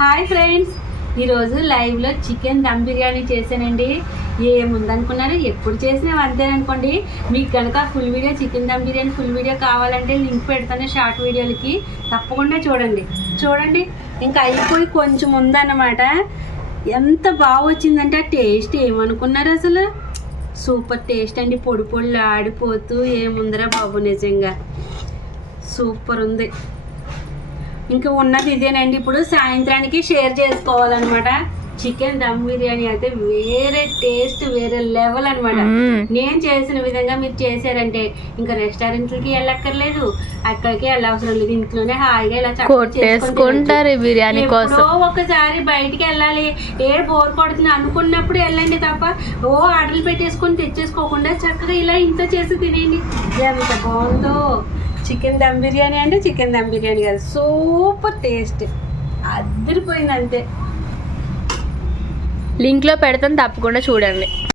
Hi friends, ఈరోజు లైవ్లో chicken dum biryani చేశానండి. ఏముందనుకున్నారు, ఎప్పుడు చేసినా అంతేననుకోండి. మీకు కనుక full video chicken dum biryani full video కావాలంటే లింక్ పెడతాను షార్ట్ వీడియోలకి, తప్పకుండా చూడండి. ఇంకా అయిపోయి కొంచెం ఉందన్నమాట. ఎంత బాగా వచ్చిందంటే ఆ టేస్ట్ ఏమనుకున్నారు అసలు, సూపర్ టేస్ట్ అండి. పొడి పొడిలు ఆడిపోతూ ఏముందరా బాబు, నిజంగా సూపర్ ఉంది. ఇంకా ఉన్నది ఇదేనండి. ఇప్పుడు సాయంత్రానికి షేర్ చేసుకోవాలన్నమాట. చికెన్ దమ్ బిర్యానీ అయితే వేరే టేస్ట్, వేరే లెవెల్ అనమాట. నేను చేసిన విధంగా మీరు చేశారంటే ఇంకా రెస్టారెంట్లకి వెళ్ళక్కర్లేదు, అక్కడికి వెళ్ళవసరం లేదు. ఇంట్లోనే హాయిగా ఇలా చేసుకుంటారు బిర్యానీ కోసం. ఒకసారి బయటికి వెళ్ళాలి, బోర్ కొడుతుంది అనుకున్నప్పుడు వెళ్ళండి తప్ప ఆర్డర్లు పెట్టేసుకొని తెచ్చేసుకోకుండా చక్కగా ఇలా ఇంట్లో చేసి తినేయండి. ఎంత బాగుందో చికెన్ దమ్ బిర్యానీ. అంటే చికెన్ దమ్ బిర్యానీ కాదు, సూపర్ టేస్ట్, అదిరిపోయింది అంతే. లింక్లో పెడతాను, తప్పకుండా చూడండి.